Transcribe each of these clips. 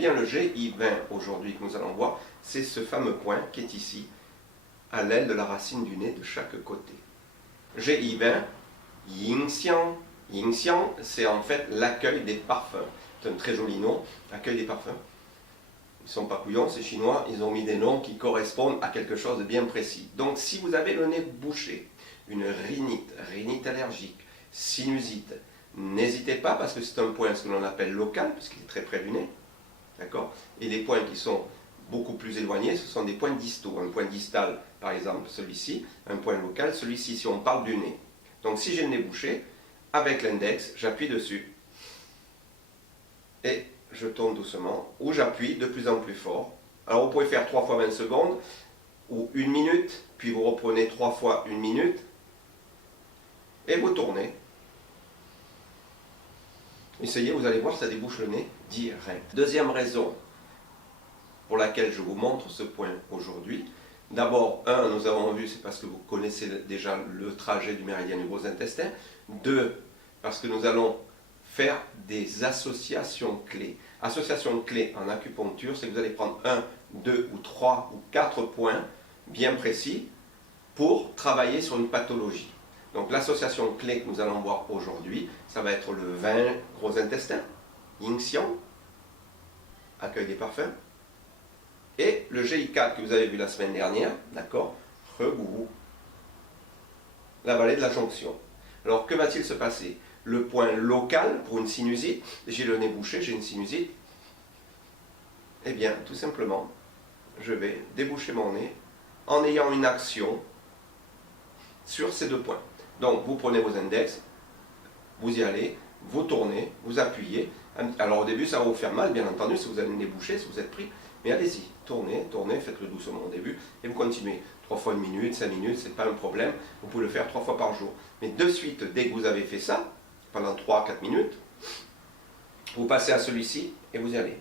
bien, le GI20 aujourd'hui que nous allons voir, c'est ce fameux point qui est ici, à l'aile de la racine du nez de chaque côté. GI20, Yingxiang. Yingxiang, c'est en fait l'accueil des parfums. C'est un très joli nom, accueil des parfums. Ils ne sont pas couillons, ces Chinois, ils ont mis des noms qui correspondent à quelque chose de bien précis. Donc si vous avez le nez bouché, une rhinite allergique, sinusite, n'hésitez pas parce que c'est un point ce que l'on appelle local, puisqu'il est très près du nez. D'accord? Et les points qui sont beaucoup plus éloignés, ce sont des points distaux. Un point distal, par exemple, celui-ci, un point local, celui-ci, si on parle du nez. Donc si j'ai le nez bouché, avec l'index, j'appuie dessus. Et je tourne doucement, ou j'appuie de plus en plus fort. Alors vous pouvez faire 3 fois 20 secondes, ou 1 minute, puis vous reprenez 3 fois 1 minute, et vous tournez. Essayez, vous allez voir, ça débouche le nez direct. Deuxième raison pour laquelle je vous montre ce point aujourd'hui. D'abord, nous avons vu, c'est parce que vous connaissez déjà le trajet du méridien du gros intestin. 2, parce que nous allons faire des associations clés. Association clés en acupuncture, c'est que vous allez prendre 1, 2 ou 3 ou 4 points bien précis pour travailler sur une pathologie. Donc l'association clé que nous allons voir aujourd'hui, ça va être le 20 gros intestin, Yingxiang, accueil des parfums, et le GI4 que vous avez vu la semaine dernière, d'accord, Regou, la vallée de la jonction. Alors que va-t-il se passer? Le point local pour une sinusite, j'ai le nez bouché, j'ai une sinusite, eh bien tout simplement, je vais déboucher mon nez en ayant une action sur ces 2 points. Donc vous prenez vos index, vous y allez, vous tournez, vous appuyez. Alors au début ça va vous faire mal bien entendu si vous avez le nez bouché, si vous êtes pris, mais allez-y, tournez, tournez, faites-le doucement au début et vous continuez. 3 fois 1 minute, 5 minutes, c'est pas un problème, vous pouvez le faire 3 fois par jour. Mais de suite, dès que vous avez fait ça, pendant 3-4 minutes, vous passez à celui-ci et vous y allez.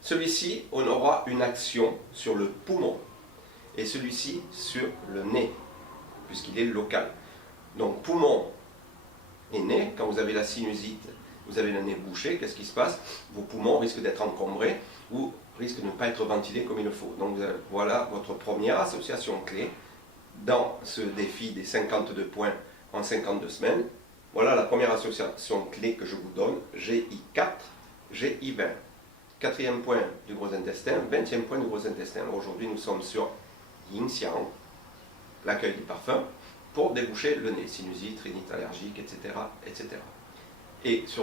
Celui-ci, on aura une action sur le poumon et celui-ci sur le nez, puisqu'il est local. Donc poumon et nez, quand vous avez la sinusite, vous avez le nez bouché, qu'est-ce qui se passe? Vos poumons risquent d'être encombrés ou risquent de ne pas être ventilés comme il le faut. Donc voilà votre première association clé dans ce défi des 52 points en 52 semaines. Voilà la première association clé que je vous donne, GI4, GI20. 4e point du gros intestin, 20e point du gros intestin. Aujourd'hui nous sommes sur Yingxiang, l'accueil du parfum, pour déboucher le nez, sinusite, rhinite allergique, etc. etc. Et sur